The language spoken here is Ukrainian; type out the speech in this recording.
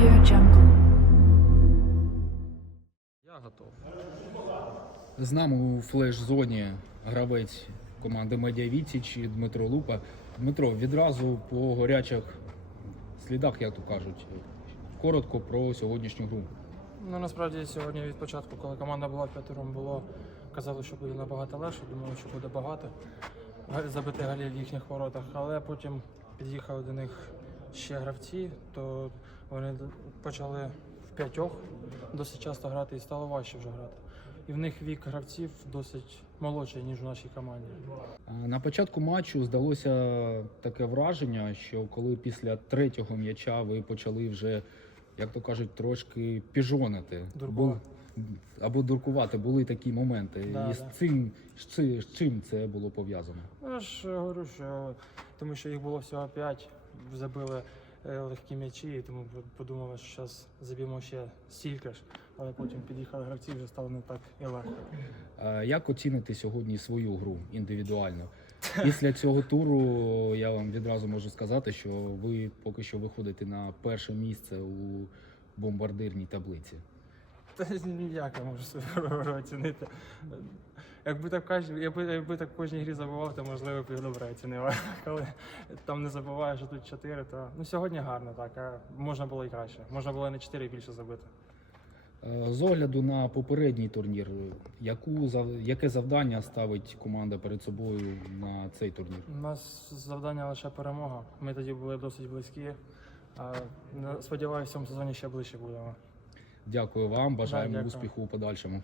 Audio Jungle. Я готов. З нами у флеш-зоні гравець команди Медіа Вітіч і Дмитро Лупа. Дмитро, відразу по горячих слідах, як то кажуть, коротко про сьогоднішню гру. Ну насправді сьогодні від початку, коли команда була п'ятером, було казали, що буде набагато легше. Думали, що буде багато забити галів в їхніх воротах, але потім під'їхав до них ще гравці, то вони почали в п'ятьох досить часто грати і стало важче вже грати. І в них вік гравців досить молодший, ніж у нашій команді. На початку матчу здалося таке враження, що коли після третього м'яча ви почали вже, як то кажуть, трошки піжонити. Дуркувати. Або дуркувати, були такі моменти. Да, І з да. цим з з чим це було пов'язано? Ну, я ж говорю, що тому що їх було всього п'ять, забили е, легкі м'ячі, і тому подумали, що зараз заб'ємо ще стільки ж, але потім під'їхали гравці, вже стало не так і легко. Як оціните сьогодні свою гру індивідуально? Після цього туру я вам відразу можу сказати, що ви поки що виходите на перше місце у бомбардирній таблиці. Та ніяк я можу гру оцінити. Якби так кожній, якби, якби так в кожній грі забував, то можливо б і добре оцінив. Коли там не забуваєш, а тут 4, то ну сьогодні гарно, так, а можна було і краще. Можна було і на 4 більше забити. Е, З огляду на попередній турнір, яку яке завдання ставить команда перед собою на цей турнір? У нас завдання лише перемога. Ми тоді були досить близькі. Сподіваюся, в цьому сезоні ще ближче будемо. Дякую вам, бажаємо дякую. успіху у подальшому.